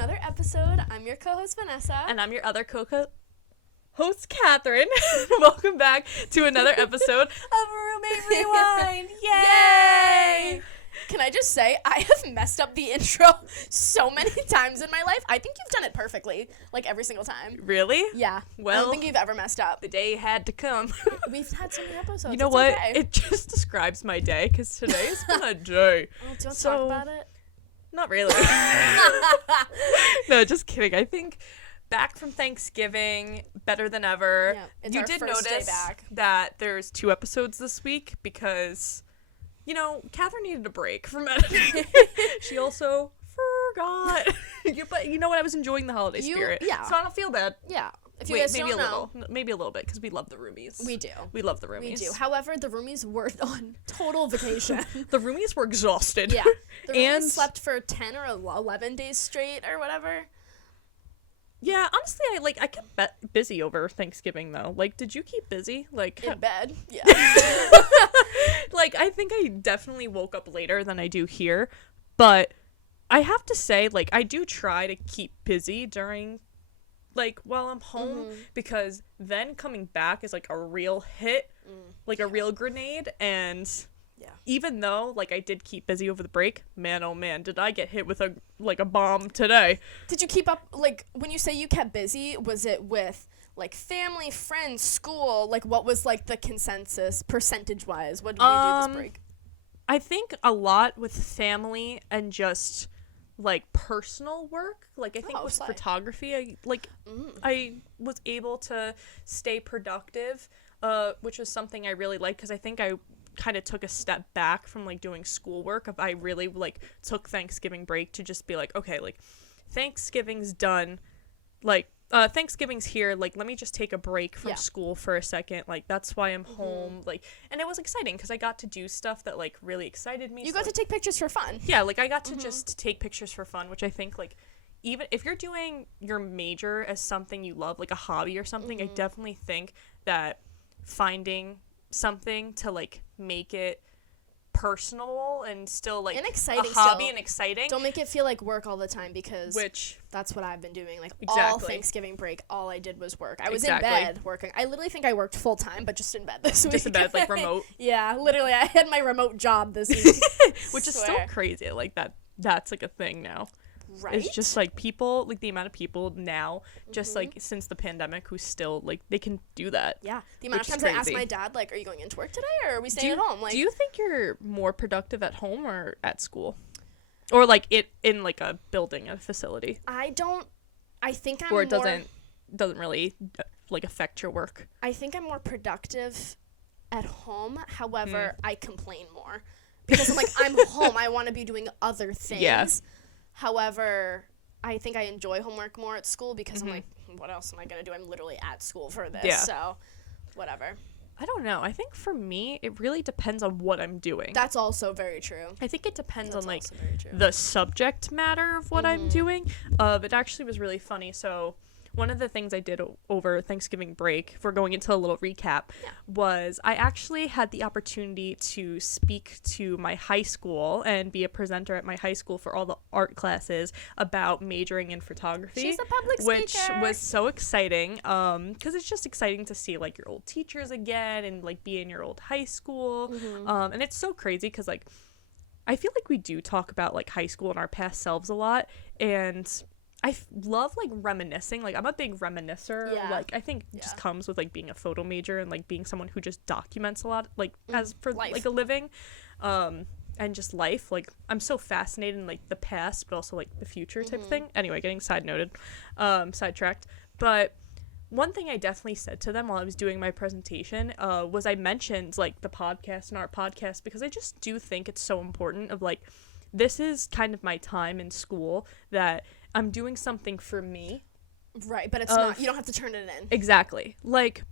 another episode. I'm your co-host, Vanessa. And I'm your other host, Catherine. Welcome back to another episode of Roommate Rewind. Yay! Can I just say, I have messed up the intro so many times in my life. I think you've done it perfectly, like every single time. Really? Yeah. Well, I don't think you've ever messed up. The day had to come. We've had so many episodes. You know it's what? Okay. It just describes my day, because today's been a day. Oh, do you want to talk about it? Not really. No, just kidding. I think back from Thanksgiving, better than ever. Yeah, it's you our did first day notice back. that there's 2 episodes this week because, Catherine needed a break from editing. She also forgot. But you know what? I was enjoying the holiday spirit. Yeah. So I don't feel bad. Yeah. If you Wait, guys maybe don't a know, little. Maybe a little bit, because we love the roomies. we do. We love the roomies. We do. However, the roomies were on total vacation. The roomies were exhausted. Yeah. The roomies And slept for 10 or 11 days straight or whatever. yeah, honestly, I kept busy over Thanksgiving, though. Like, did you keep busy? Like, In bed. Yeah. like, I think I definitely woke up later than I do here, but I have to say, like, I do try to keep busy during, like, while I'm home, because then coming back is, like, a real hit, like, a real grenade, and Yeah. even though, like, I did keep busy over the break, man, oh man, did I get hit with a bomb today. Did you keep up, like, when you say you kept busy, was it with, like, family, friends, school? Like, what was, like, the consensus percentage-wise? What did you do this break? I think a lot with family and just, like, personal work. Like, I think Oh, with slay. photography, I was able to stay productive, which was something I really liked, because I think I kind of took a step back from, like, doing schoolwork. If I really, like, took Thanksgiving break to just be like, okay, like, Thanksgiving's done, like, Thanksgiving's here, like, let me just take a break from school for a second, like, that's why I'm home, like, and it was exciting, because I got to do stuff that, like, really excited me. You got to take pictures for fun. Yeah, like, I got to just take pictures for fun, which I think, like, even if you're doing your major as something you love, like a hobby or something, I definitely think that finding something to, like, make it personal and still, like, And exciting a hobby still. and exciting. Don't make it feel like work all the time, because Which, that's what I've been doing. Like, all Exactly. Thanksgiving break, all I did was work. I was Exactly. in bed working. I literally think I worked full-time, but just in bed this week. just in bed, like, remote. Yeah, literally, I had my remote job this week. Which is still Swear. crazy, like, that's, like, a thing now. Right? It's just, like, people, like, the amount of people now, just, like, since the pandemic, who still, like, they can do that. Yeah. The amount of Which is times I asked crazy. my dad, like, are you going into work today, or are we staying at home? Like, Do you think you're more productive at home or at school? Or, like, in like, a building, a facility? I think I'm Or it more... doesn't really, like, affect your work? I think I'm more productive at home. However, I complain more. Because I'm like, I'm home. I want to be doing other things. Yeah. However, I think I enjoy homework more at school, because I'm like, what else am I going to do? I'm literally at school for this. Yeah. So, whatever. I don't know. I think for me, it really depends on what I'm doing. That's also very true. I think it depends That's on, like, also very true. the subject matter of what I'm doing. It actually was really funny. So one of the things I did over Thanksgiving break, if we're going into a little recap, was I actually had the opportunity to speak to my high school and be a presenter at my high school for all the art classes about majoring in photography. She's a public which speaker. was so exciting, because it's just exciting to see, like, your old teachers again and, like, be in your old high school. And it's so crazy because, like, I feel like we do talk about, like, high school and our past selves a lot, and I love, like, reminiscing. Like, I'm a big reminiscer. Yeah. Like, I think it just comes with, like, being a photo major and, like, being someone who just documents a lot, like, as for Life. like a living, and just life. Like, I'm so fascinated in, like, the past, but also, like, the future type thing. Anyway, getting sidetracked. But one thing I definitely said to them while I was doing my presentation was I mentioned, like, the podcast and our podcast, because I just do think it's so important of, like, this is kind of my time in school that I'm doing something for me. Right, but it's not. You don't have to turn it in. Exactly. Like,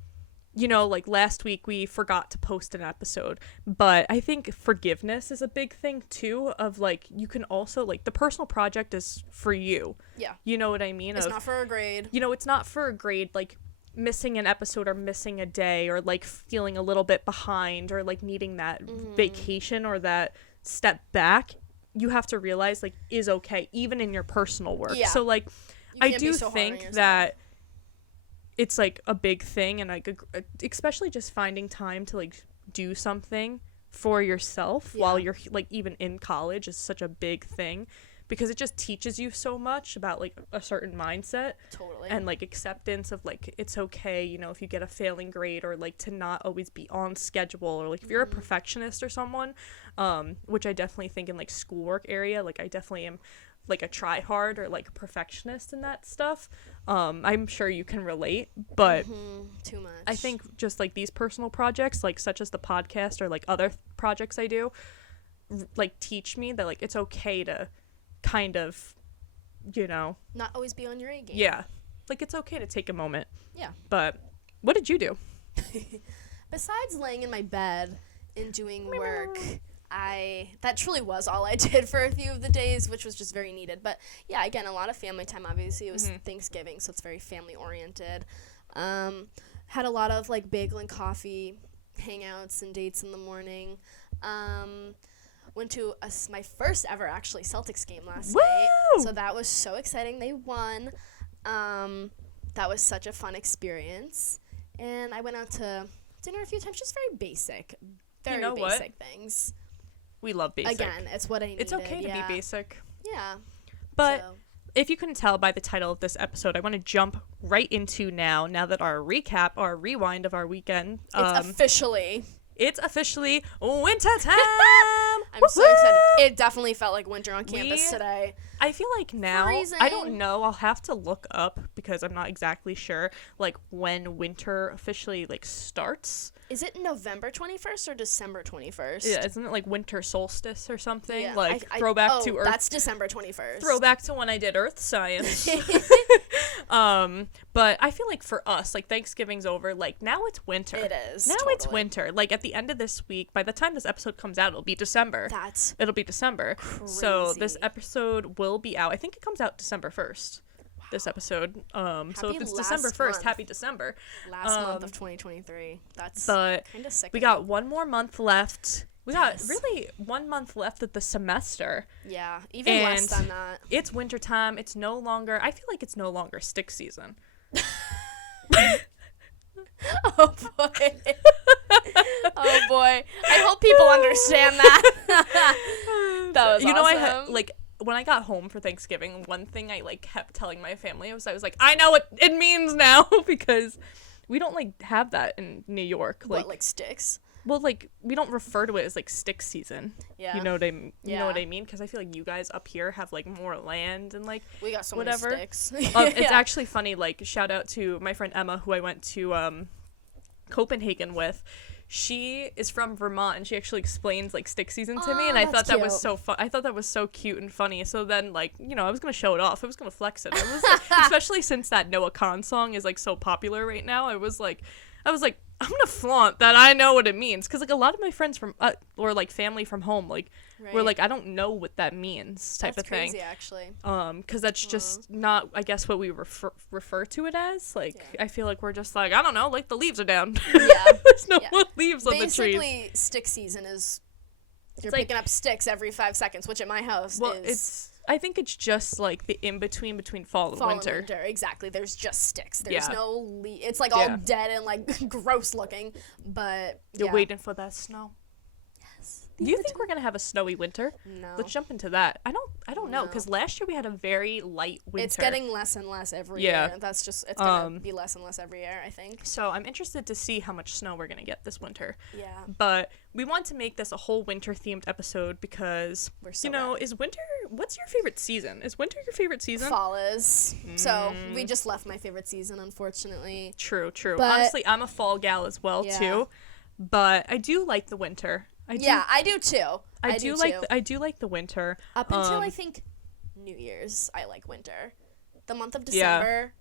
like, last week we forgot to post an episode, but I think forgiveness is a big thing, too, of, like, you can also, like, the personal project is for you. Yeah. You know what I mean? It's not for a grade. It's not for a grade, like, missing an episode or missing a day or, like, feeling a little bit behind or, like, needing that vacation or that step back you have to realize like is okay even in your personal work. Yeah. So like You I can't do be so hard on think yourself. that it's like a big thing, and like especially just finding time to like do something for yourself while you're like even in college is such a big thing, because it just teaches you so much about like a certain mindset. Totally. And like acceptance of like it's okay, you know, if you get a failing grade, or like to not always be on schedule, or like if you're a perfectionist or someone, which I definitely think in like schoolwork area, like I definitely am like a try hard or like a perfectionist in that stuff. I'm sure you can relate, but Too much. I think just like these personal projects, like such as the podcast or like other projects I do, like teach me that like it's okay to kind of, you know, not always be on your A game. yeah, like it's okay to take a moment. Yeah. But what did you do? Besides laying in my bed and doing work, that truly was all I did for a few of the days, which was just very needed. But yeah, again, a lot of family time. Obviously, it was Thanksgiving, so it's very family oriented. Had a lot of like bagel and coffee hangouts and dates in the morning. Went to my first ever actually Celtics game last night, so that was so exciting. They won. That was such a fun experience, and I went out to dinner a few times. Just very basic, very basic things. We love basic. Again, it's what I needed. It's okay to be basic. Yeah. But so. If you couldn't tell by the title of this episode, I want to jump right into now that our recap, our rewind of our weekend. It's officially winter time. I'm so excited. It definitely felt like winter on campus today. I feel like now, Freezing. I don't know, I'll have to look up because I'm not exactly sure, like, when winter officially, like, starts. Is it November 21st or December 21st? Yeah, isn't it, like, winter solstice or something? Yeah. Like, throwback to Earth. That's December 21st. Throwback to when I did Earth science. But I feel like for us, like, Thanksgiving's over, like, now it's winter. It is. Now totally. it's winter. Like, at the end of this week, by the time this episode comes out, it'll be December. It'll be December. Crazy. So this episode will be out. I think it comes out December 1st. Wow. This episode. So if it's December 1st, happy December. Last month of 2023. That's kind of sick. We got one more month left. We got really 1 month left of the semester. Yeah, even less than that. It's winter time. It's no longer, I feel like it's no longer stick season. Oh boy. Oh boy. I hope people understand that. That was awesome. When I got home for Thanksgiving, one thing I like kept telling my family was I was like, I know what it means now, because we don't like have that in New York. Like sticks? Well, like we don't refer to it as like stick season. Yeah. You know what I mean? Because I feel like you guys up here have like more land and like we got so whatever. many sticks. It's actually funny. Like shout out to my friend Emma, who I went to Copenhagen with. She is from Vermont, and she actually explains like stick season to me, and I thought that was so fun. I thought that was so cute and funny. So then, like, you know, I was gonna show it off. I was gonna flex it. I was like, especially since that Noah Kahn song is like so popular right now. I was like, I'm gonna flaunt that I know what it means, because like a lot of my friends from or like family from home like were like, I don't know what that means type of thing. That's crazy, actually. Because that's just not, I guess, what we refer to it as. Like I feel like we're just like, I don't know, like the leaves are down. Yeah. There's no more leaves on the trees. Basically, stick season is you're picking up sticks every 5 seconds, which at my house is. I think it's just like the in-between fall and winter. Exactly. There's just sticks. There's no it's like all dead and like gross looking, but you're waiting for that snow. Yes. Do you think we're gonna have a snowy winter? No. Let's jump into that. I don't know, because last year we had a very light winter. It's getting less and less every year. That's just it's gonna be less and less every year, I think. So I'm interested to see how much snow we're gonna get this winter. Yeah. But we want to make this a whole winter themed episode because what's your favorite season? Is winter your favorite season? Fall is. So we just left my favorite season, unfortunately. True. But honestly, I'm a fall gal as well too. But I do like the winter. I do too. I do like the winter. Up until I think New Year's, I like winter. The month of December,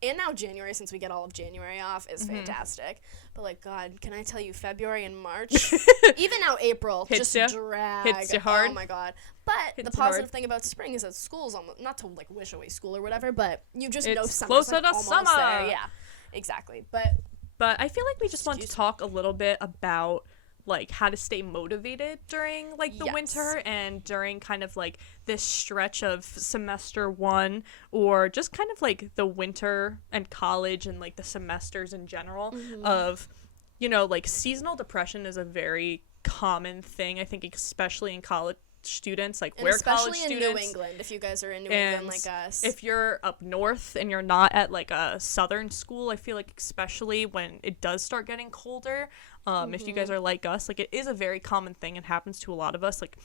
and now January, since we get all of January off, is fantastic. But like, God, can I tell you, February and March, even now April, hits drag. Hits you hard. Oh my God. But the positive thing about spring is that school's almost, not to like wish away school or whatever, but you just know summer's like almost there. Yeah, exactly. But I feel like we just want to talk a little bit about like how to stay motivated during like the winter and during kind of like this stretch of semester 1 or just kind of like the winter and college and like the semesters in general of, you know, like seasonal depression is a very common thing, I think, especially in college students, like we're college students, especially in New England, if you guys are in New England like us. If you're up north and you're not at like a southern school, I feel like especially when it does start getting colder, if you guys are like us, like it is a very common thing and happens to a lot of us. Like,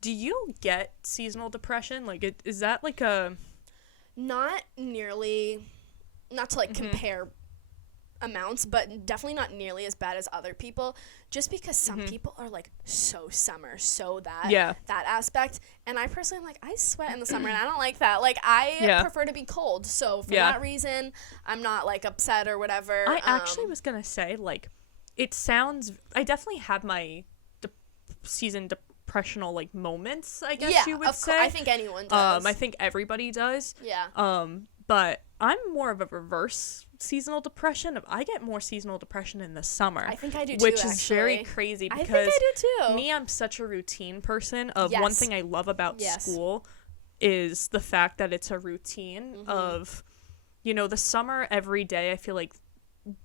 do you get seasonal depression? Like, is that like a... Not nearly, not to like compare amounts, but definitely not nearly as bad as other people, just because some people are like so summer, so that aspect, and I personally am like, I sweat in the summer and I don't like that. Like, I prefer to be cold, so for that reason I'm not like upset or whatever. I actually was gonna say, like, it sounds, I definitely have my season depressional like moments, I guess you would say. I think anyone does. I think everybody does. But I'm more of a reverse seasonal depression. I get more seasonal depression in the summer. I think I do too, which is very crazy because I think I do too. Me, I'm such a routine person. One thing I love about school is the fact that it's a routine of, you know, the summer every day. I feel like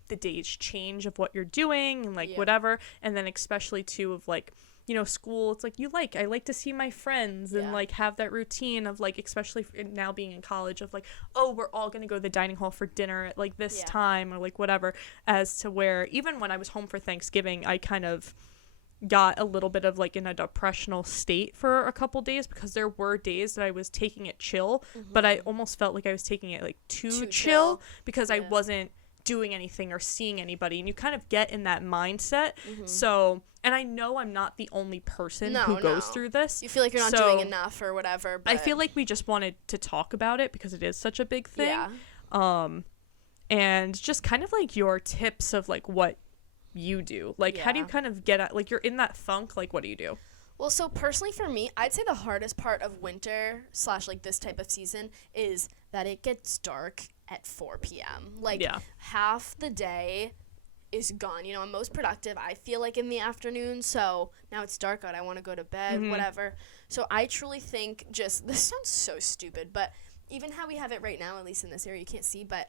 the days change of what you're doing and like whatever, and then especially too of like, you know, school, it's like I like to see my friends and like have that routine of like, especially now being in college, of like, oh, we're all gonna go to the dining hall for dinner at like this time or like whatever, as to where even when I was home for Thanksgiving, I kind of got a little bit of like in a depressional state for a couple days because there were days that I was taking it chill, but I almost felt like I was taking it like too chill because I wasn't doing anything or seeing anybody, and you kind of get in that mindset. So, and I know I'm not the only person who goes through this. You feel like you're not doing enough or whatever, but I feel like we just wanted to talk about it because it is such a big thing. And just kind of like your tips of like what you do, like how do you kind of get at, like, you're in that funk, like what do you do? Well, so personally for me, I'd say the hardest part of winter / like this type of season is that it gets dark at 4 p.m. Like, half the day is gone. You know, I'm most productive, I feel like, in the afternoon, so now it's dark out, I want to go to bed, whatever. So I truly think this sounds so stupid, but even how we have it right now, at least in this area, you can't see, but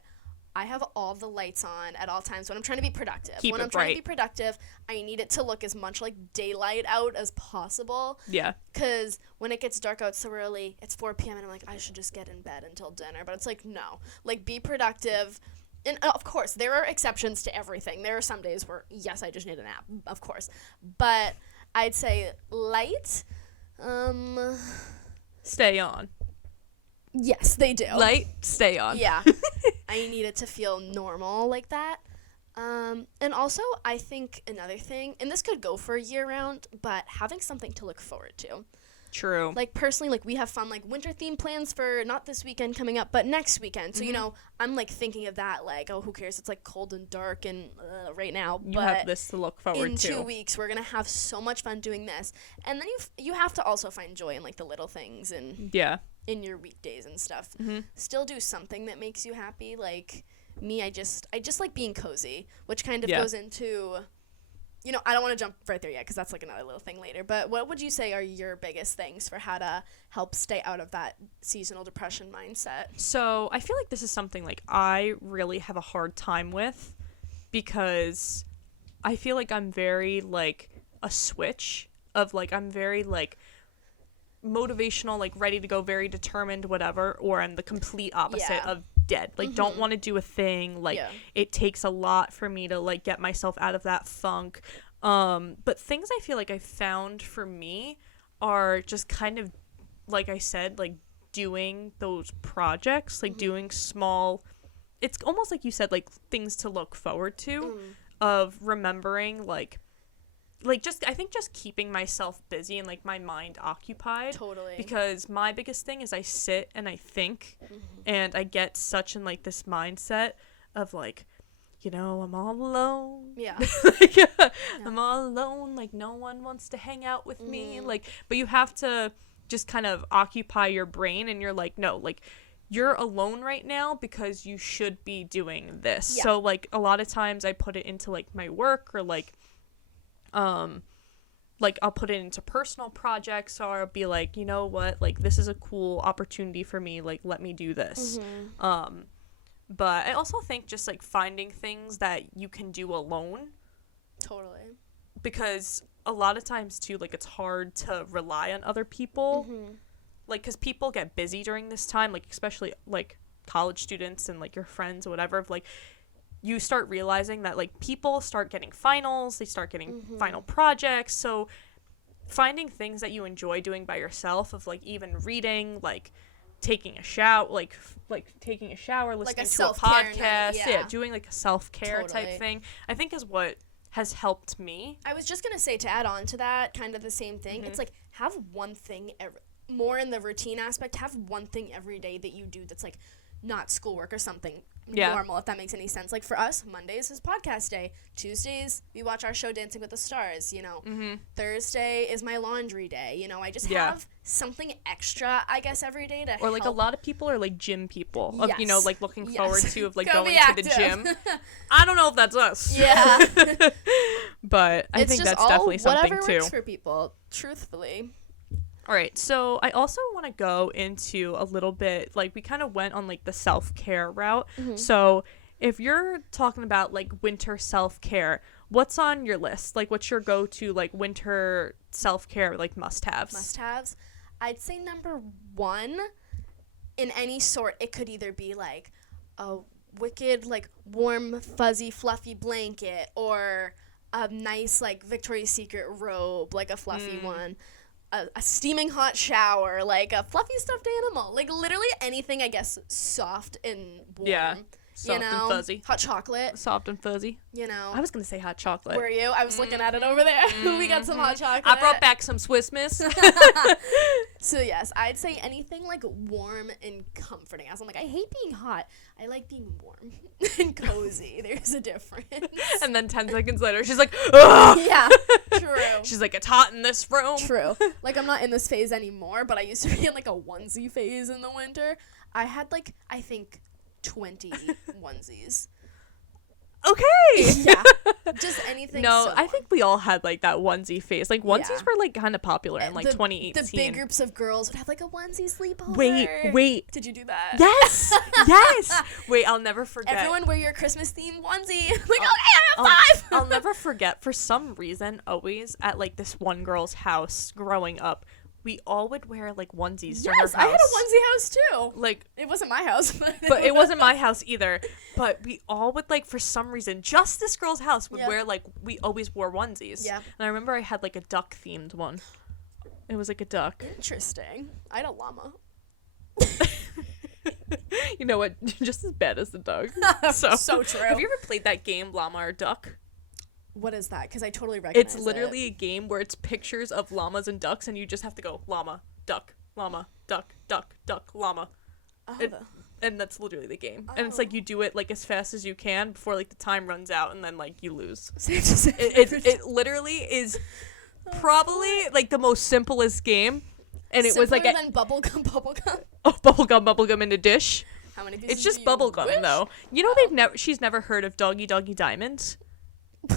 I have all the lights on at all times when I'm trying to be productive. When I'm trying to be productive, I need it to look as much like daylight out as possible. Yeah. Because when it gets dark out so early, it's 4 p.m. and I'm like, I should just get in bed until dinner. But it's like, no. Like, be productive. And of course, there are exceptions to everything. There are some days where, yes, I just need a nap, of course. But I'd say light. Stay on. Yes, they do. Light, stay on. Yeah. I need it to feel normal like that. And also, I think another thing, and this could go for year round, but having something to look forward to. True. Like, personally, like, we have fun, like, winter theme plans for not this weekend coming up, but next weekend. So, you know, I'm, like, thinking of that, like, oh, who cares? It's, like, cold and dark and right now. You have this to look forward to. In 2 weeks, we're going to have so much fun doing this. And then you have to also find joy in, like, the little things and in your weekdays and stuff. Still do something that makes you happy. Like, me, I just like being cozy, which kind of goes into... You know, I don't want to jump right there yet because that's like another little thing later. But what would you say are your biggest things for how to help stay out of that seasonal depression mindset? So I feel like this is something like I really have a hard time with because I feel like I'm very like a switch of like I'm very like motivational, like ready to go, very determined, whatever, or I'm the complete opposite of dead, like don't want to do a thing, like it takes a lot for me to like get myself out of that funk. But things I feel like I found for me are just kind of, like I said, like doing those projects, like doing small, it's almost like you said, like things to look forward to, of remembering like just I think just keeping myself busy and like my mind occupied. Totally. Because my biggest thing is I sit and I think and I get such in like this mindset of like, you know, I'm all alone. Yeah. I'm all alone, like no one wants to hang out with me. Like, but you have to just kind of occupy your brain and you're like, no, like you're alone right now because you should be doing this. So like a lot of times I put it into like my work or like like I'll put it into personal projects, or I'll be like, you know what, like this is a cool opportunity for me, like let me do this. But I also think just like finding things that you can do alone. Totally. Because a lot of times too, like it's hard to rely on other people. Like, because people get busy during this time, like especially like college students and like your friends or whatever. Like, you start realizing that like people start getting finals, they start getting final projects. So finding things that you enjoy doing by yourself, of like even reading, like taking a shower, like taking a shower, listening like a to a podcast, night, doing like a self-care type thing, I think is what has helped me. I was just gonna say, to add on to that, kind of the same thing. It's like, have one thing more in the routine aspect. Have one thing every day that you do that's like not schoolwork or something normal, if that makes any sense. Like for us, Mondays is podcast day. Tuesdays we watch our show Dancing with the Stars, you know. Thursday is my laundry day, you know. I just have something extra, I guess, every day to or like help. a lot of people are like gym people, of you know, like looking forward to of like Go going be to the gym. I don't know if that's us. Yeah. But I think that's definitely something whatever too. Works for people, truthfully. All right, so I also want to go into a little bit, like we kind of went on like the self-care route. So if you're talking about like winter self-care, what's on your list? Like what's your go-to like winter self-care like must-haves? Must-haves? I'd say number one, in any sort, it could either be like a wicked like warm, fuzzy, fluffy blanket, or a nice like Victoria's Secret robe, like a fluffy one. A steaming hot shower, like a fluffy stuffed animal, like literally anything, I guess, soft and warm. Yeah, soft and fuzzy. Hot chocolate. Soft and fuzzy. You know. I was going to say hot chocolate. Were you? I was looking at it over there. We got some hot chocolate. I brought back some Swiss Miss. So yes, I'd say anything like warm and comforting. I'm like, I hate being hot. I like being warm and cozy. There's a difference. And then 10 seconds later, she's like, ugh! Yeah, true. She's like, it's hot in this room. True. Like, I'm not in this phase anymore, but I used to be in like a onesie phase in the winter. I had like, I think 20 onesies. Okay. Yeah. Just anything. No, so I think we all had like that onesie phase. Like onesies were like kind of popular in like the, 2018. The big groups of girls would have like a onesie sleepover. Wait. Did you do that? Yes. Yes. Wait, I'll never forget. Everyone wear your Christmas themed onesie. Like, okay, I have 5. I'll never forget, for some reason, always at like this one girl's house growing up, we all would wear like onesies to her house. Yes, I had a onesie house too. Like, it wasn't my house, but it wasn't my house either. But we all would like, for some reason, just this girl's house would wear like, we always wore onesies. Yeah. And I remember I had like a duck themed one. It was like a duck. Interesting. I had a llama. You know what? Just as bad as the dog. So true. Have you ever played that game, Llama or Duck? What is that? Because I totally recognize it. It's literally a game where it's pictures of llamas and ducks, and you just have to go llama, duck, llama, duck, duck, duck, llama. Oh, and that's literally the game. And it's like you do it like as fast as you can before like the time runs out, and then like you lose. It literally is probably like the most simplest game. And it was like than bubblegum. Oh, bubblegum in a dish. How many pieces? It's just bubblegum though. You know she's never heard of Doggy Diamond.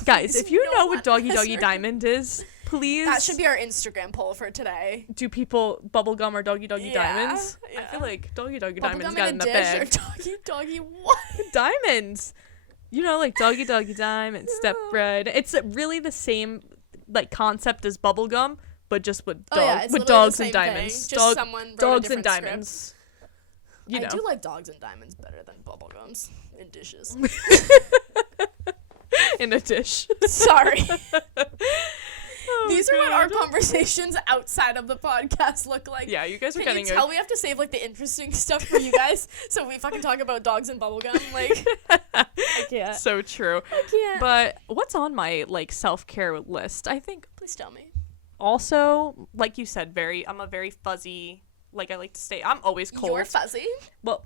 Guys, if you know what Doggy Diamond is, please. That should be our Instagram poll for today. Do people bubblegum or Doggy Diamonds? Yeah. I feel like Doggy Diamonds got in the bag. Or doggy what? Diamonds. You know, like Doggy Diamond, Step Bread. It's really the same like concept as bubblegum, but just with dogs and diamonds. Dogs and diamonds. You know. I do like dogs and diamonds better than bubblegums in dishes. In a dish. Sorry. These are what our conversations outside of the podcast look like. Yeah, you guys are getting. Can you tell we have to save like the interesting stuff for you guys, so we fucking talk about dogs and bubblegum? Like, I can't. So true. I can't. But what's on my like self-care list? I think. Please tell me. Also, like you said, I'm a very fuzzy. Like I like to stay. I'm always cold. You're fuzzy. Well.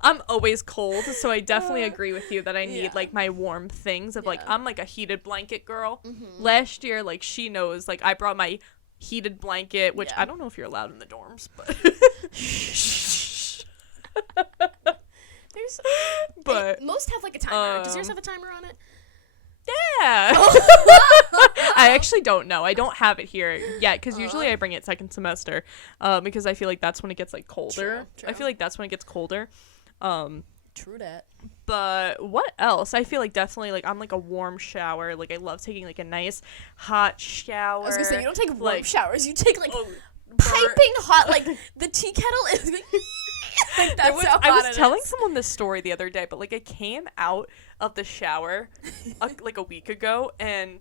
I'm always cold, so I definitely agree with you that I need like my warm things of like I'm like a heated blanket girl. Last year, like she knows, like I brought my heated blanket, which I don't know if you're allowed in the dorms, but most have like a timer. Does yours have a timer on it? Yeah. I actually don't know. I don't have it here yet because usually I bring it second semester because I feel like that's when it gets like colder. True. I feel like that's when it gets colder. True that. But what else? I feel like definitely like I'm like a warm shower. Like I love taking like a nice hot shower. I was gonna say you don't take warm like, showers. You take like piping hot. Like the tea kettle is. Like, that's how hot I was it telling is. someone this story the other day, but like I came out of the shower like a week ago and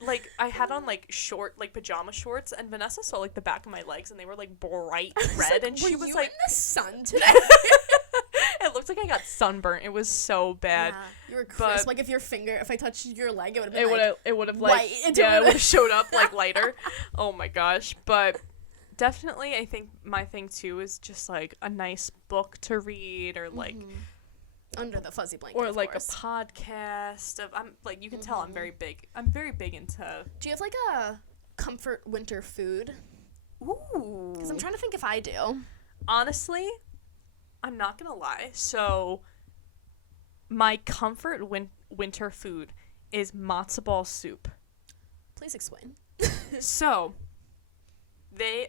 like I had on like pajama shorts and Vanessa saw like the back of my legs and they were like bright red and she was like in the sun today. it looked like I got sunburnt. It was so bad. Yeah, you were crisp. Like if I touched your leg, it would have been it would have like it would have showed up like lighter. Oh my gosh. But definitely I think my thing too is just like a nice book to read or like under the fuzzy blanket, or like course. a podcast of I'm like you can tell I'm very big into. Do you have like a comfort winter food? Ooh. Because I'm trying to think if I do. Honestly, I'm not gonna lie. So my comfort winter food is matzo ball soup. Please explain. So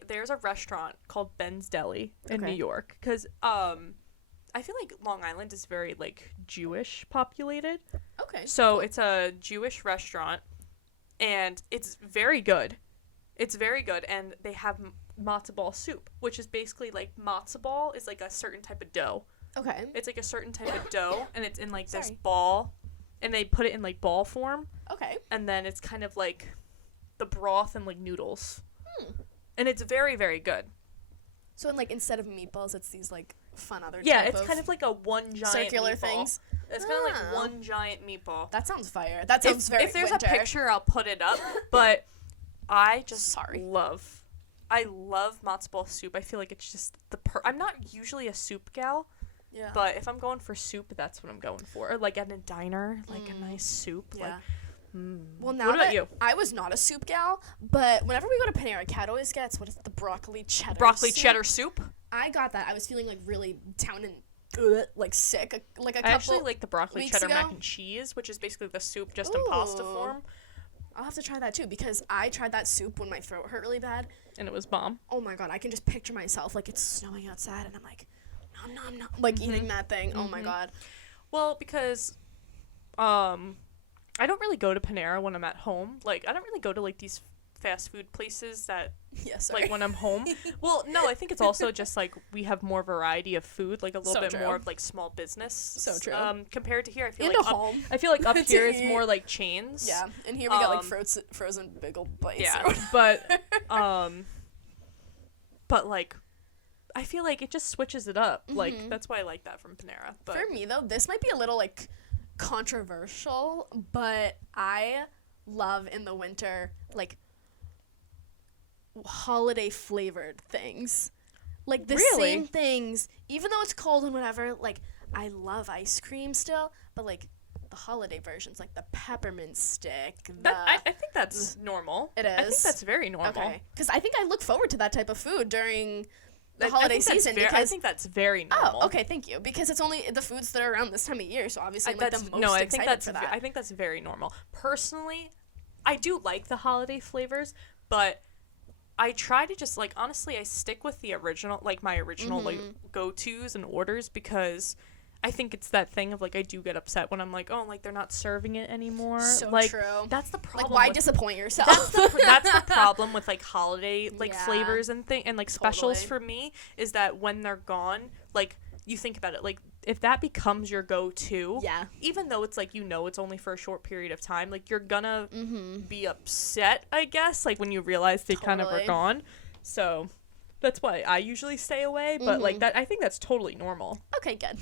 there's a restaurant called Ben's Deli in New York because I feel like Long Island is very like Jewish populated. Okay. So it's a Jewish restaurant and it's very good. It's very good and they have matzo ball soup, which is basically like matzo ball is like a certain type of dough. Okay. It's like a certain type of dough and it's in like this ball and they put it in like ball form. Okay. And then it's kind of like the broth and like noodles. And it's very, very good. So instead of meatballs, it's these like fun other it's kind of like a one giant circular meatball. things. It's kind of like one giant meatball. That sounds fire. That sounds very If there's winter. a picture, I'll put it up. But I just love matzo ball soup. I feel like it's just I'm not usually a soup gal. Yeah. But if I'm going for soup, that's what I'm going for. Or like at a diner, like a nice soup. Yeah. Like, Well, now what about you? I was not a soup gal, but whenever we go to Panera, Kat always gets, what is it, the broccoli cheddar cheddar soup? I got that. I was feeling like really down and like sick like a couple I actually like the broccoli cheddar ago. mac and cheese, which is basically the soup just in pasta form. I'll have to try that too because I tried that soup when my throat hurt really bad. And it was bomb. Oh my god, I can just picture myself like it's snowing outside and I'm like, nom, like eating that thing. Oh my god. Well, because I don't really go to Panera when I'm at home. Like, I don't really go to, like, these fast food places that, like, when I'm home. Well, no, I think it's also just, like, we have more variety of food, like, a little bit more of, like, small business. So true. Compared to here, I feel like up here is more, like, chains. Yeah, and here we got, like, frozen bagel bites. Yeah, but, like, I feel like it just switches it up. Like, that's why I like that from Panera. But for me, though, this might be a little, like, controversial, but I love in the winter like holiday flavored things, like the same things, even though it's cold and whatever. Like I love ice cream still, but like the holiday versions, like the peppermint stick. I think that's normal. It is. I think that's very normal. Okay, because I think I look forward to that type of food during the holiday season I think that's very normal. Oh, okay, thank you. Because it's only the foods that are around this time of year, so obviously I'm like the most excited for that. I think that's very normal. Personally, I do like the holiday flavors, but I try to just like honestly, I stick with the original, like my original like go-tos and orders because I think it's that thing of like I do get upset when I'm like, oh, like they're not serving it anymore. So like, true. That's the problem. Like, why disappoint yourself? That's the problem with like holiday like flavors and like specials for me is that when they're gone, like you think about it, like if that becomes your go-to, even though it's like it's only for a short period of time, like you're gonna be upset, I guess, like when you realize they kind of are gone. So. That's why I usually stay away, but like that, I think that's totally normal. Okay, good.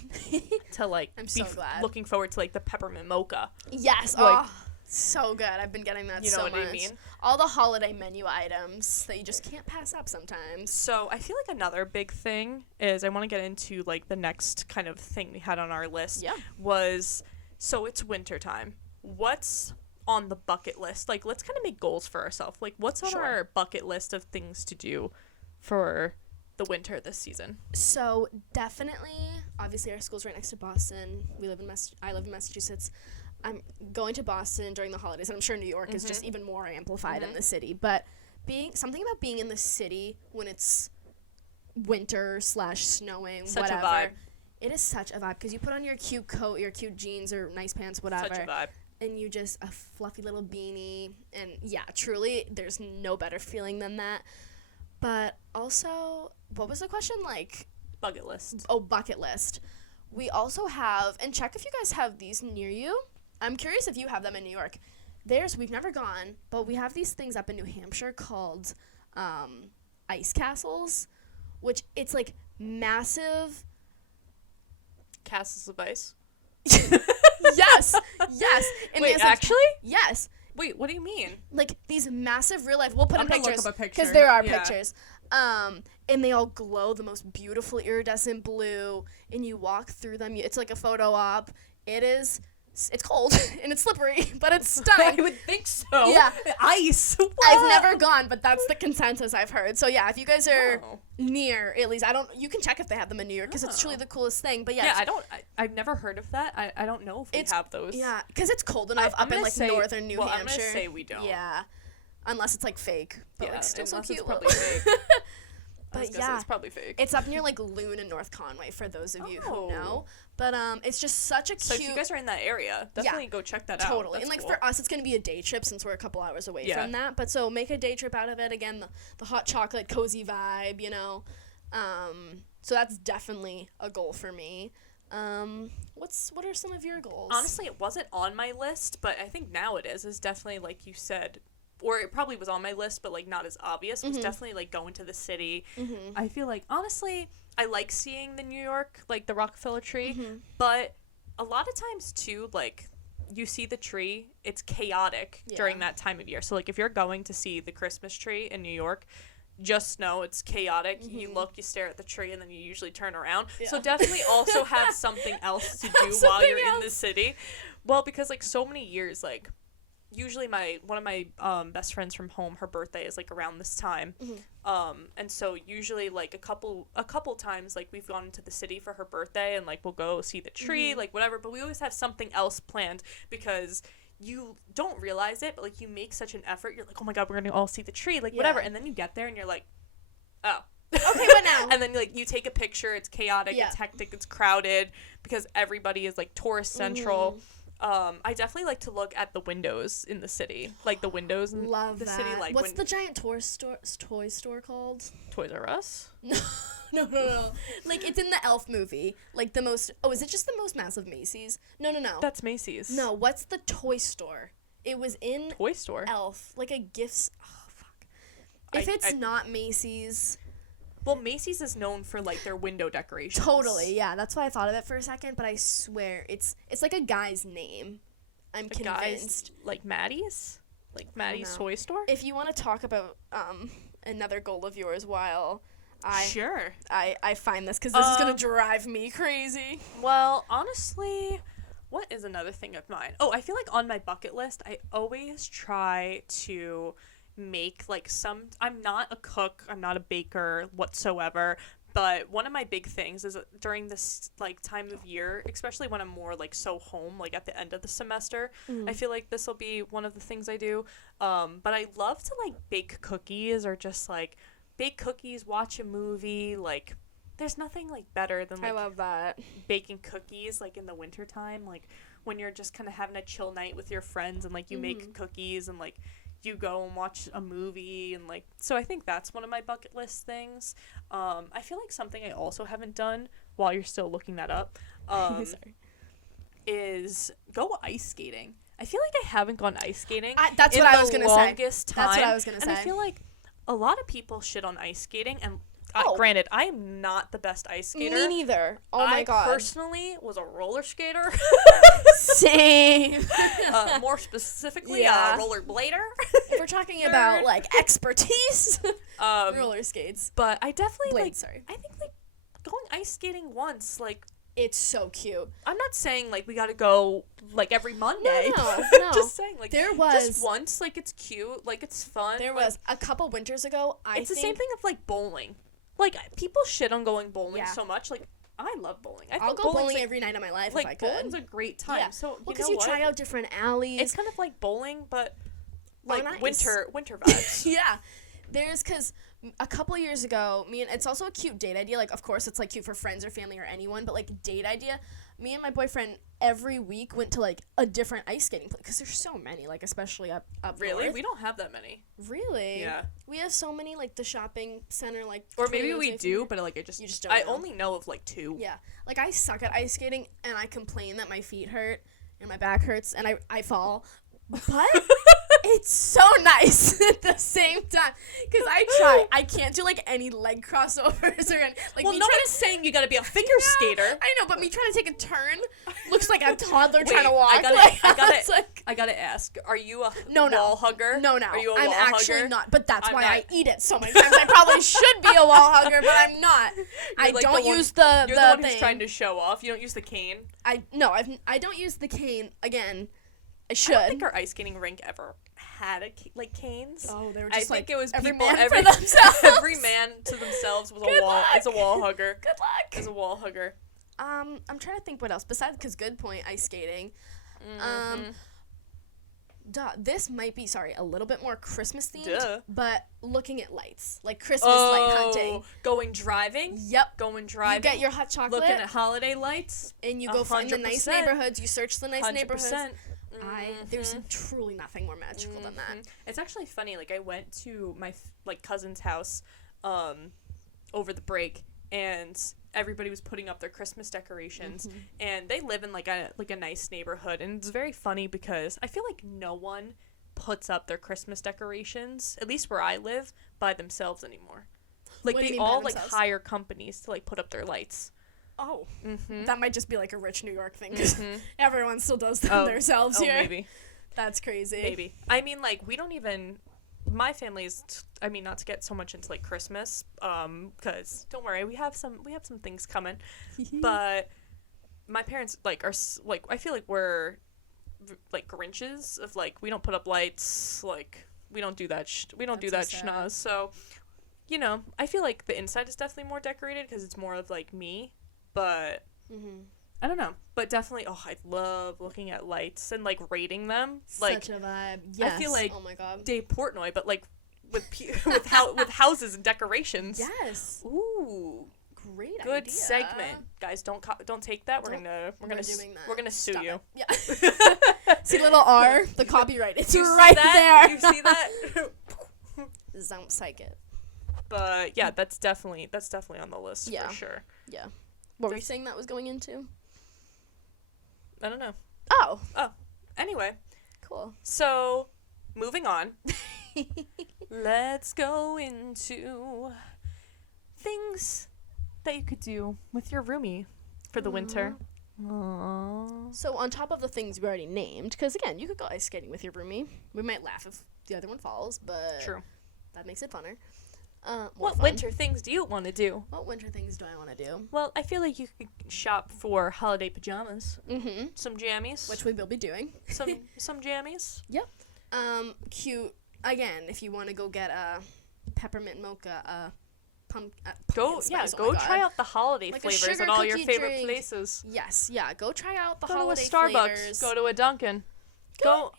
To like I'm so glad. Looking forward to like the peppermint mocha. Yes, like, so good. I've been getting that so much. You know what I mean? All the holiday menu items that you just can't pass up sometimes. So I feel like another big thing is I want to get into like the next kind of thing we had on our list. Yeah. So it's winter time. What's on the bucket list? Like let's kind of make goals for ourselves. Like what's on our bucket list of things to do for the winter this season? So definitely, obviously our school's right next to Boston. I live in Massachusetts. I'm going to Boston during the holidays, and I'm sure New York is just even more amplified in the city. But something about being in the city when it's winter / snowing, Such whatever. a vibe. It is such a vibe because you put on your cute coat, your cute jeans or nice pants, whatever. Such a vibe. And you just a fluffy little beanie, and yeah, truly, there's no better feeling than that. But also, what was the question? Like, bucket list. Oh, bucket list. We also have, and check if you guys have these near you. I'm curious if you have them in New York. We've never gone, but we have these things up in New Hampshire called ice castles, which it's like massive. Castles of ice? Yes. And wait, there's, like, actually? Yes. Wait, what do you mean? Like these massive real life. We'll put in I'm gonna pictures look up a picture. because there are Yeah. pictures. And they all glow the most beautiful iridescent blue, and you walk through them. It's like a photo op. It's cold and it's slippery, but it's stunning. I would think so. Yeah. Ice. What? I've never gone, but that's the consensus I've heard. So yeah, if you guys are Oh. near, at least you can check if they have them in New York because it's truly the coolest thing. But yeah, I've never heard of that. I don't know if we have those. Yeah, because it's cold enough I'm up in gonna like say- northern New well, Hampshire. I'm gonna say we don't. Yeah, unless it's like fake, but Yeah, like still so unless cute. it's probably fake. I was But gonna say yeah, it's probably fake. it's up near like Loon and North Conway for those of you who Oh. know. But it's just such a cute. So if you guys are in that area, definitely go check that out. Totally. That's And like cool. for us, it's gonna be a day trip since we're a couple hours away Yeah. from that. But so make a day trip out of it. Again, the hot chocolate, cozy vibe, you know. So that's definitely a goal for me. What are some of your goals? Honestly, it wasn't on my list, but I think now it is. Is definitely like you said, or it probably was on my list, but like not as obvious. It was definitely like going to the city. I feel like honestly, I like seeing the New York, like the Rockefeller tree, but a lot of times too, like you see the tree, it's chaotic during that time of year. So like if you're going to see the Christmas tree in New York, just know it's chaotic. You look, you stare at the tree, and then you usually turn around. Yeah. So definitely also have something else to do while you're in the city. Well, because like so many years, like usually one of my best friends from home, her birthday is like around this time. And so usually like a couple times like we've gone into the city for her birthday and like we'll go see the tree, like whatever, but we always have something else planned because you don't realize it, but like you make such an effort. You're like, oh my god, we're gonna all see the tree, like whatever, and then you get there and you're like, oh, okay, what now? and then like you take a picture, it's chaotic, it's hectic, it's crowded because everybody is like tourist central. I definitely like to look at the windows in the city, like the windows in the city. Like what's the giant toy store called? Toys R Us? No. Like it's in the Elf movie. Like the most. Oh, is it just the most massive Macy's? No. That's Macy's. No, what's the toy store? It was in Toy store. Elf, like a gifts. Oh fuck. If it's not Macy's. Well, Macy's is known for like their window decorations. Totally, yeah. That's why I thought of it for a second, but I swear it's like a guy's name. I'm convinced. Like Maddie's? Like Maddie's know. Toy Store? If you want to talk about another goal of yours while Sure. I find this, because this is going to drive me crazy. Well, honestly, what is another thing of mine? Oh, I feel like on my bucket list, I always try to make like I'm not a cook, I'm not a baker whatsoever, but one of my big things is during this like time of year, especially when I'm more like so home, like at the end of the semester, I feel like this will be one of the things I do. But I love to like bake cookies or just like bake cookies, watch a movie. Like there's nothing like better than like I love that. baking cookies like in the wintertime, like when you're just kind of having a chill night with your friends and like you make cookies and like you go and watch a movie and like, so I think that's one of my bucket list things. I feel like something I also haven't done while you're still looking that up is go ice skating. I feel like I haven't gone ice skating. That's what I was gonna say. Longest time. That's what I was gonna say. And I feel like a lot of people shit on ice skating, and granted, I am not the best ice skater. Me neither. Oh my god. I personally was a roller skater. Same. More specifically, Yeah. a roller blader. If we're talking about like expertise, roller skates. But I definitely Blades, sorry. I think like going ice skating once, like It's so cute. I'm not saying like we gotta go like every Monday. No. Just saying like There was just once, like it's cute, like it's fun. There like, was a couple winters ago. It's the same thing of like bowling. Like people shit on going bowling so much. Like I love bowling. I'll go bowling every night of my life if I could. Bowling's a great time. Yeah. So because you try out different alleys. It's kind of like bowling, but like winter vibes. Yeah. Because a couple years ago, it's also a cute date idea. Like, of course, it's, like, cute for friends or family or anyone, but, like, date idea. Me and my boyfriend every week went to, like, a different ice skating place, because there's so many, like, especially up Really? north. We don't have that many. Really? Yeah. We have so many, like, the shopping center, like... Or maybe we do, but, like, you just don't know. only know of, like, 2. Yeah. Like, I suck at ice skating, and I complain that my feet hurt, and my back hurts, and I fall. But... it's so nice at the same time, because I can't do, like, any leg crossovers or any, like, well, nobody's saying you gotta be a figure skater. I know, but me trying to take a turn looks like a toddler trying to walk. I gotta ask, are you a wall hugger? No. Are you a I'm wall actually hugger? not, but that's why I eat it so many times. I probably should be a wall hugger, but I'm not. I don't use the You're the one who's trying to show off. You don't use the cane. I don't use the cane. Again, I should. I don't think our ice skating rink ever had canes. Oh, they were just think it was every people man for themselves. Every man to themselves was a wall hugger. Good luck. Is a wall hugger. I'm trying to think what else besides, because good point, ice skating. This might be a little bit more Christmas themed, but looking at lights, like Christmas light hunting. Going driving. Yep. Going driving. You get your hot chocolate. Looking at holiday lights. And you go find the nice neighborhoods. You search the nice 100%. neighborhoods. There's truly nothing more magical than that. It's actually funny. Like, I went to my cousin's house over the break, and everybody was putting up their Christmas decorations, and they live in like a nice neighborhood, and it's very funny because I feel like no one puts up their Christmas decorations, at least where I live, by themselves anymore. Like, they all like hire companies to like put up their lights. Oh, that might just be like a rich New York thing, because everyone still does them themselves here. Maybe. That's crazy. Maybe. I mean, like, we don't even... My family's... I mean, not to get so much into, like, Christmas, because, don't worry, we have some things coming, but my parents, like, are, like, I feel like we're, like, Grinches of, like, we don't put up lights, like, we don't do that, schnoz, so, you know, I feel like the inside is definitely more decorated, because it's more of, like, me. But I don't know. But definitely, I love looking at lights and like rating them. Like, such a vibe. Yes. I feel like oh my God. Dave Portnoy, but like with with houses and decorations. Yes. Ooh. Great Good idea. segment, guys. Don't take that. We're gonna sue Stop you. It. Yeah. See little R, the copyright. It's right there. You see that? Don't psych it. But yeah, that's definitely on the list for sure. Yeah. What were you saying that was going into? I don't know. Oh. Anyway. Cool. So, moving on. Let's go into things that you could do with your roomie for the winter. Aww. So, on top of the things we already named, because again, you could go ice skating with your roomie. We might laugh if the other one falls, but true. That makes it funner. What winter things do you want to do? What winter things do I want to do? Well, I feel like you could shop for holiday pajamas. Some jammies. Which we will be doing. Some jammies. Yep. Cute. Again, if you want to go get a peppermint mocha, pumpkin spice. Go try out the holiday like flavors at all your favorite places. Yes, yeah. Go try out the go holiday to a Starbucks. Flavors. Go to a Dunkin'. Go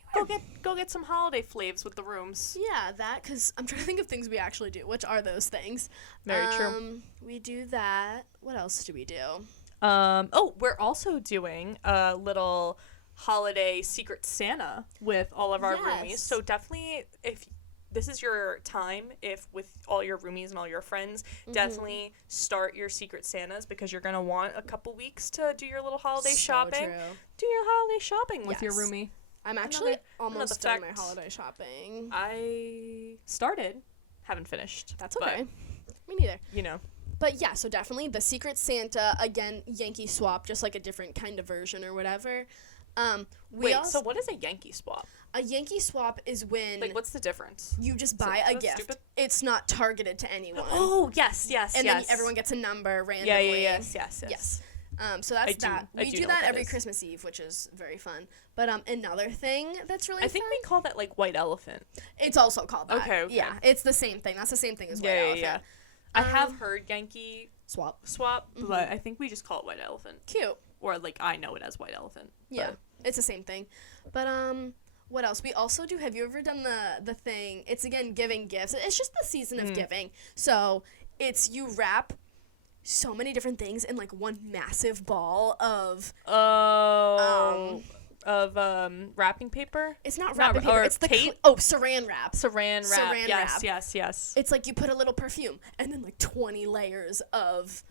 get some holiday flaves with the rooms. Yeah, that, because I'm trying to think of things we actually do. Which are those things? Very true. We do that. What else do we do? We're also doing a little holiday Secret Santa with all of our roomies. So definitely, if this is your time, if with all your roomies and all your friends, definitely start your Secret Santas, because you're going to want a couple weeks to do your little holiday shopping. True. Do your holiday shopping with your roomie. I'm actually almost done my holiday shopping. I started. Haven't finished. That's okay. Me neither. You know. But yeah, so definitely the Secret Santa, again, Yankee swap, just like a different kind of version or whatever. So what is a Yankee swap? A Yankee swap is when... Like, what's the difference? You just buy a gift. Stupid? It's not targeted to anyone. Oh, yes. And then everyone gets a number randomly. Yes. So that's that. We do that every Christmas Eve, which is very fun. But another thing that's really fun... I think we call that, like, White Elephant. It's also called that. Okay. Yeah, it's the same thing. That's the same thing as White Elephant. Yeah. I have heard Yankee Swap. But I think we just call it white elephant. Cute. Or, like, I know it as white elephant. Yeah, it's the same thing. But, what else? We also do, have you ever done the thing, it's, again, giving gifts. It's just the season of giving. So, it's you wrap so many different things in, like, one massive ball of... wrapping paper? It's not wrapping paper. It's the tape? Saran wrap. Saran wrap. Saran Yes, wrap. yes. It's like you put a little perfume and then like 20 layers of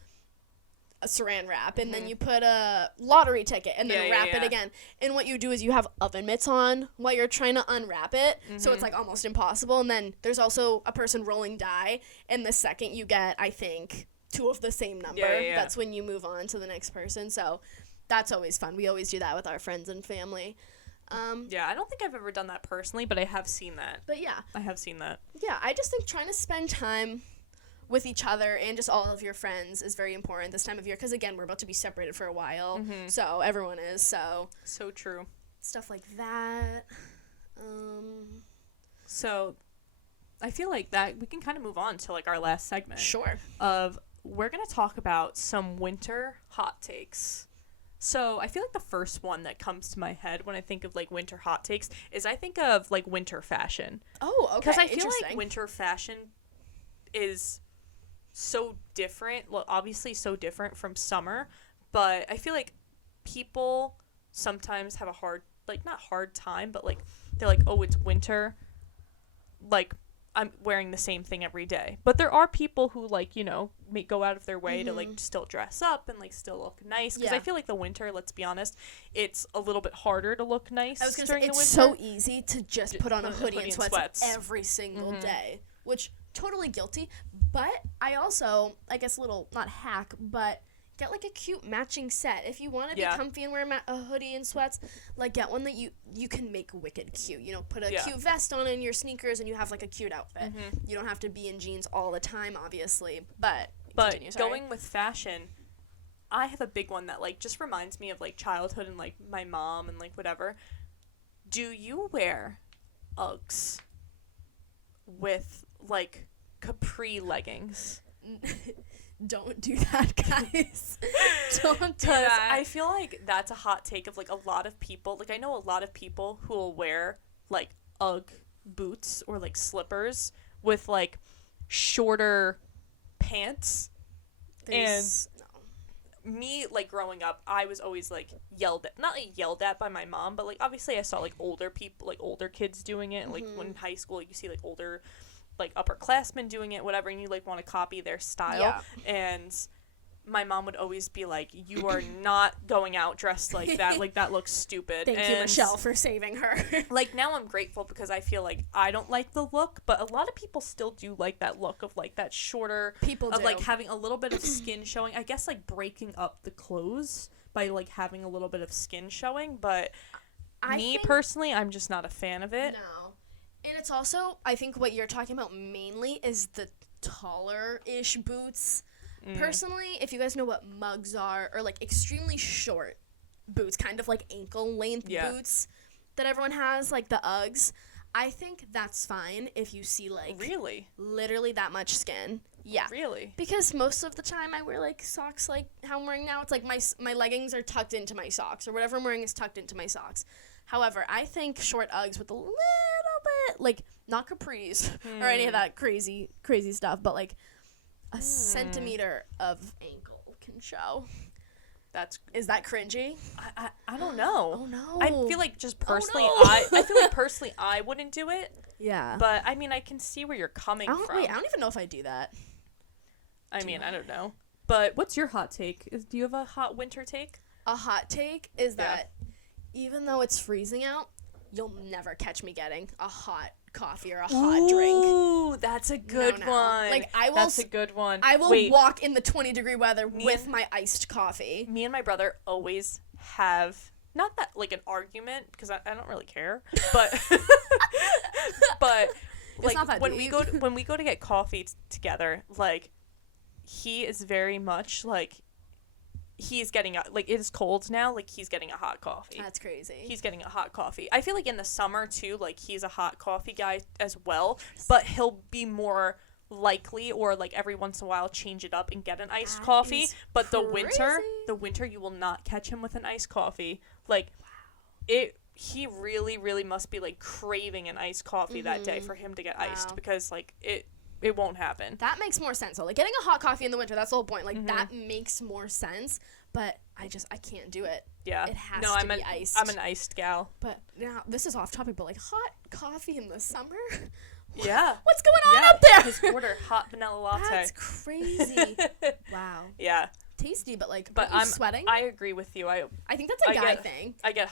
a saran wrap, and then you put a lottery ticket and then wrap it again. And what you do is you have oven mitts on while you're trying to unwrap it, so it's like almost impossible. And then there's also a person rolling die, and the second you get, I think, 2 of the same number, that's when you move on to the next person. So that's always fun. We always do that with our friends and family. I don't think I've ever done that personally, but I have seen that. But yeah. I have seen that. Yeah, I just think trying to spend time with each other and just all of your friends is very important this time of year, because, again, we're about to be separated for a while, so everyone is, so. So true. Stuff like that. So, I feel like that we can kind of move on to, like, our last segment. Sure. We're going to talk about some winter hot takes. So, I feel like the first one that comes to my head when I think of, like, winter hot takes is I think of, like, winter fashion. Oh, okay. Because I feel like winter fashion is so different, well, obviously so different from summer, but I feel like people sometimes have a hard, like, not hard time, but, like, they're like, oh, it's winter, like, I'm wearing the same thing every day. But there are people who, like, you know, go out of their way to, like, still dress up and, like, still look nice. Because I feel like the winter, let's be honest, it's a little bit harder to look nice during the winter. It's so easy to just put on a hoodie and sweats every single day, which, totally guilty. But I also, I guess, little, not hack, but get, like, a cute matching set. If you want to be comfy and wear a hoodie and sweats, like, get one that you can make wicked cute. You know, put a cute vest on and your sneakers and you have, like, a cute outfit. You don't have to be in jeans all the time, obviously, but continue, going with fashion, I have a big one that, like, just reminds me of, like, childhood and, like, my mom and, like, whatever. Do you wear Uggs with, like, capri leggings? Don't do that, guys. Don't do that. I feel like that's a hot take of, like, a lot of people. Like, I know a lot of people who will wear, like, Ugg boots or, like, slippers with, like, shorter pants. Me, like, growing up, I was always, like, not, like, yelled at by my mom, but, like, obviously I saw, like, older people, like, older kids doing it. Like, when in high school, you see, like, older, like, upperclassmen doing it, whatever, and you, like, want to copy their style. And my mom would always be like, you are not going out dressed like that. Like, that looks stupid. Thank you, Michelle, for saving her. Like, now I'm grateful because I feel like I don't like the look, but a lot of people still do like that look of, like, that shorter, like, having a little bit of skin showing. I guess, like, breaking up the clothes by, like, having a little bit of skin showing, but personally, I'm just not a fan of it. No. And it's also, I think what you're talking about mainly is the taller-ish boots. Personally, if you guys know what mugs are, or, like, extremely short boots, kind of like ankle-length boots that everyone has, like the Uggs, I think that's fine if you see, like, literally that much skin. Yeah. Really? Because most of the time I wear, like, socks like how I'm wearing now. It's like my leggings are tucked into my socks, or whatever I'm wearing is tucked into my socks. However, I think short Uggs with a little bit, like, not capris or any of that crazy stuff, but, like, a centimeter of ankle can show. Is that cringy? I don't know. Oh, no. I feel like just personally, I feel like personally I wouldn't do it. Yeah. But, I mean, I can see where you're coming from. I don't even know if I do that. I don't know. But what's your hot take? Do you have a hot winter take? A hot take is that even though it's freezing out, you'll never catch me getting a hot coffee or a hot drink. Ooh, that's a good one. Like, that's a good one. I will walk in the 20-degree weather with my iced coffee. Me and my brother always have, not that, like, an argument, because I don't really care, but like, when we go to get coffee together, like, he is very much like, he's getting like, it is cold now, like, he's getting a hot coffee. That's crazy. He's getting a hot coffee. I feel like in the summer too, like, he's a hot coffee guy as well, but he'll be more likely, or like every once in a while change it up and get an iced That coffee, is but the crazy. winter you will not catch him with an iced coffee. Like he really, really must be like craving an iced coffee that day for him to get iced, because like it won't happen. That makes more sense though. Like getting a hot coffee in the winter, that's the whole point. Like that makes more sense, but I can't do it. Yeah. It has to be iced. I'm an iced gal. But now this is off topic, but like hot coffee in the summer? Yeah. What's going on up there? Just order hot vanilla latte. That's crazy. Wow. Yeah. Tasty, but like, but I'm sweating. I agree with you. I think that's a guy thing. I get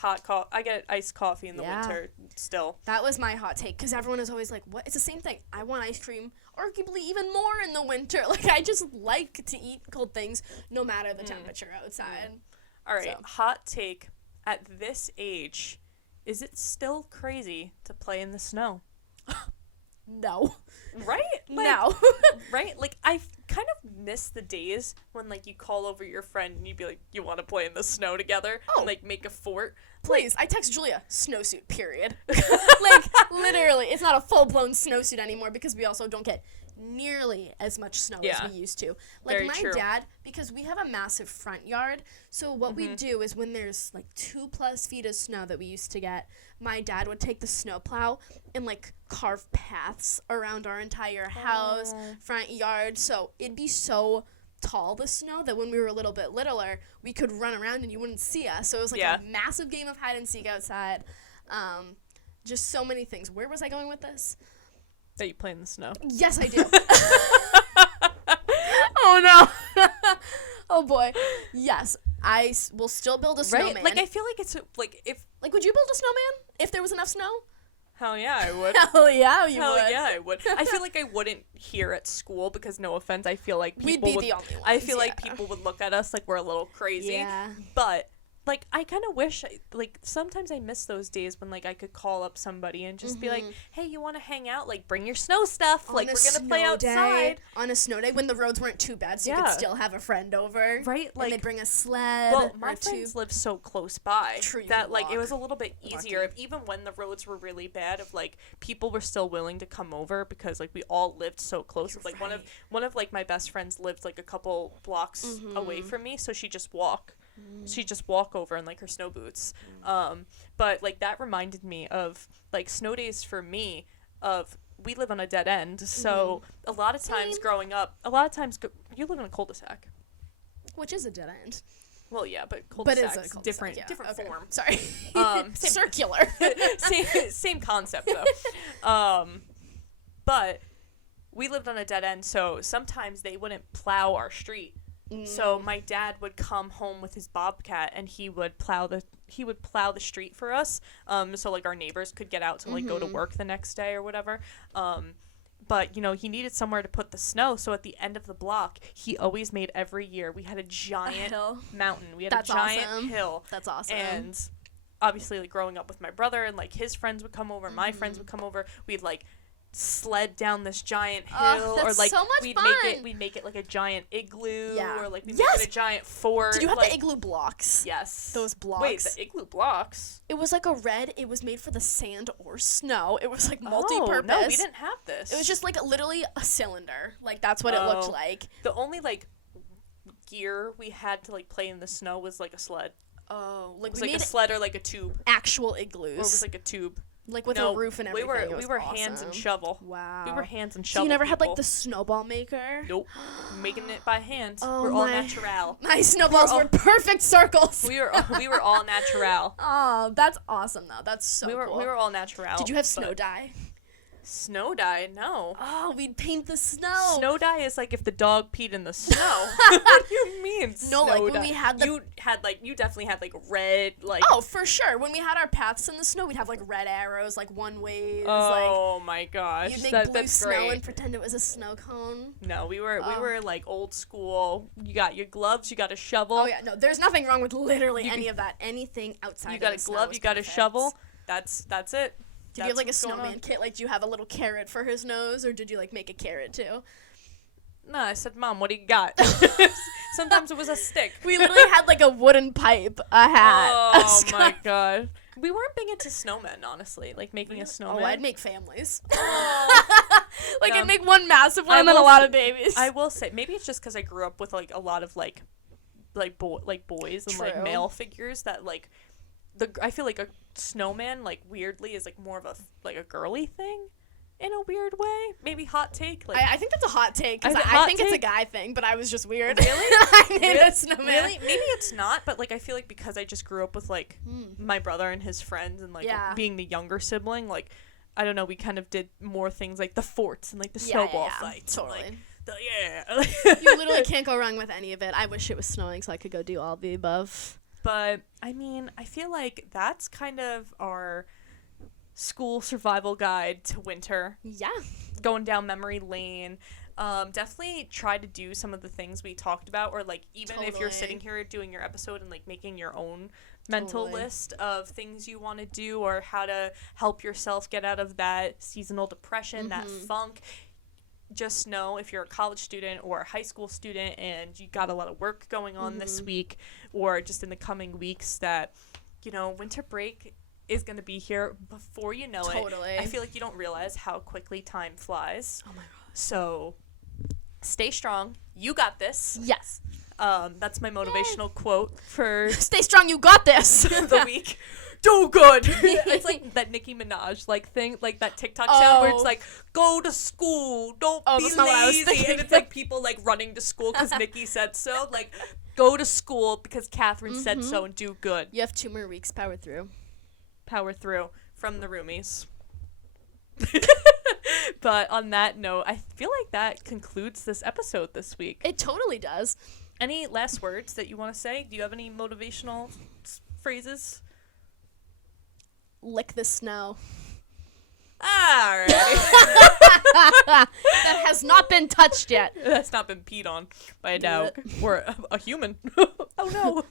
I get iced coffee in the winter still. That was my hot take, because everyone is always like, "What?" It's the same thing. I want ice cream, arguably even more in the winter. Like I just like to eat cold things, no matter the temperature outside. All right, hot take. At this age, is it still crazy to play in the snow? No. Right? Like, no. Right? Like, I kind of miss the days when, like, you call over your friend and you'd be like, you want to play in the snow together? Oh. And, like, make a fort? Please, I text Julia, snowsuit, period. Like, literally, it's not a full-blown snowsuit anymore, because we also don't get nearly as much snow as we used to. Like, Very my true. dad, because we have a massive front yard, so what we do is when there's, like, 2+ feet of snow that we used to get, my dad would take the snowplow and, like, carve paths around our entire house, front yard, so it'd be so tall, the snow, that when we were a little bit littler, we could run around and you wouldn't see us. So it was like a massive game of hide and seek outside. Just so many things. Where was I going with this? That you play in the snow. Yes, I do. Oh no. Oh boy. Yes, I will still build a snowman. Right? Like, I feel like it's like if like, would you build a snowman if there was enough snow? hell yeah, I would. Hell yeah, you Hell would. yeah, I would. I feel like I wouldn't here at school, because no offense, I feel like people We'd be would, the only ones. I feel like people would look at us like we're a little crazy. Yeah. But like, I kind of wish, like, sometimes I miss those days when, like, I could call up somebody and just be like, hey, you want to hang out? Like, bring your snow stuff. Like, we're going to play outside. On a snow day when the roads weren't too bad, so you could still have a friend over. Right? And Like, they'd bring a sled. well, or my two. friends live so close by True, you that, could like, it walk. was a little bit easier. If, even when the roads were really bad, if, like, people were still willing to come over, because, like, we all lived so close. Like, one of like, my best friends lived, like, a couple blocks away from me, so she'd just walk. She'd just walk over in, like, her snow boots. But, like, that reminded me of, like, snow days for me of, we live on a dead end, so a lot of times growing up, you live in a cul-de-sac. Which is a dead end. Well, yeah, but But cul-de-sacs, it's a cul-de-sac, different okay. form. Sorry. Same- Circular. same concept, though. But we lived on a dead end, so sometimes they wouldn't plow our street. So my dad would come home with his bobcat, and he would plow the street for us, so like our neighbors could get out to like go to work the next day or whatever. But you know, he needed somewhere to put the snow, so at the end of the block, he always made every year. We had a giant mountain. We had That's a giant awesome. hill. That's awesome. And obviously, like, growing up with my brother, and like his friends would come over, my friends would come over. We'd like sled down this giant hill, or that's like so much we'd fun. make it like a giant igloo, Yeah. or like we'd Yes! make it a giant fort. Did you have like, the igloo blocks? Yes. Those blocks. Wait, the igloo blocks? It was like a red. It was made for the sand or snow. It was like multi-purpose. Oh, no, we didn't have this. It was just like literally a cylinder. Like that's what it looked like. The only like gear we had to like play in the snow was like a sled. Oh, It like was we like a made sled or like a tube. actual igloos. Or it was like a tube. Like with No, a roof and everything. It was we were awesome. hands and shovel. Wow. We were hands and So shovel. you never had like people. the snowball maker? Nope. Making it by hand. Oh, we're all my- natural. My snowballs were perfect circles. We were all natural. Oh, that's awesome though. That's so cool. We were all natural. Did you have but- snow dye? Snow dye? No. Oh, we'd paint the snow. Snow dye is like if the dog peed in the snow. What do you mean? No, like snow when dye? we had the- you definitely had like red like. Oh, for sure. When we had our paths in the snow, we'd have like red arrows, like one ways. Oh my gosh, You'd make blue that's snow great. and pretend it was a snow cone. No, we were like old school. You got your gloves, you got a shovel. Oh yeah, no, there's nothing wrong with literally any of that. Anything outside. You got of a the glove, snow is you got a perfect. shovel. That's it. Did you have like a That's what's going snowman on. kit? Like, do you have a little carrot for his nose, or did you like make a carrot too? No, I said, Mom, what do you got? Sometimes it was a stick. We literally had like a wooden pipe, a hat. a Oh my scarf. god. We weren't big into snowmen, honestly. Like, making a snowman. Oh, I'd make families. Like, I'd make one massive one and then a lot of babies. I will say, maybe it's just because I grew up with, like, a lot of, like boys and, True. like, male figures that, like, I feel like a snowman, like, weirdly is, like, more of a girly thing in a weird way. Maybe hot take. Like, I think that's a hot take, because I think it's a guy thing, but I was just weird. Really? I made a snowman. Really? Maybe it's not, but, like, I feel like because I just grew up with, like, my brother and his friends and, like, being the younger sibling, like, I don't know, we kind of did more things like the forts and, like, the snowball fights. Totally. And, like, You literally can't go wrong with any of it. I wish it was snowing so I could go do all the above. But, I mean, I feel like that's kind of our school survival guide to winter. Yeah. Going down memory lane. Definitely try to do some of the things we talked about, or, like, even if you're sitting here doing your episode and, like, making your own mental list of things you want to do or how to help yourself get out of that seasonal depression, that funk. Just know if you're a college student or a high school student and you got a lot of work going on this week or just in the coming weeks that, you know, winter break is going to be here before you know it. I feel like you don't realize how quickly time flies. Oh my God. So stay strong. You got this. Yes. That's my motivational quote for Stay strong, you got this. the week. Do good. It's like that Nicki Minaj like thing, like that TikTok sound where it's like, go to school, don't be lazy, and it's like people like running to school because Nicki said so. Like, go to school because Catherine said so, and do good. You have 2 more weeks. Power through. Power through from the roomies. But on that note, I feel like that concludes this episode this week. It totally does. Any last words that you want to say? Do you have any motivational phrases? Lick the snow. Alright. That has not been touched yet. That's not been peed on by a dog or a human. Oh no.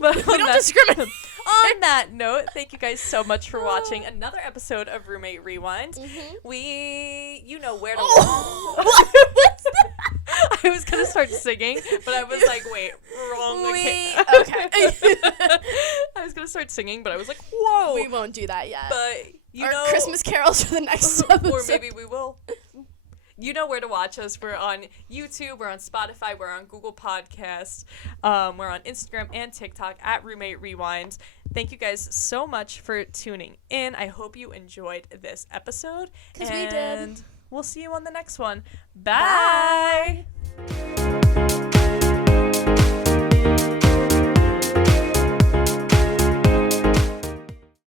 But We don't discriminate. On that note, thank you guys so much for watching another episode of Roommate Rewind. You know where to What's that? I was gonna start singing, but I was like, wait, wrong. Okay. I was gonna start singing, but I was like, whoa. We won't do that yet. But you Our know, Christmas carols for the next episode. or maybe we will. You know where to watch us. We're on YouTube, we're on Spotify, we're on Google Podcasts, we're on Instagram and TikTok at Roommate Rewind. Thank you guys so much for tuning in. I hope you enjoyed this episode. 'Cause we did. And we'll see you on the next one. Bye.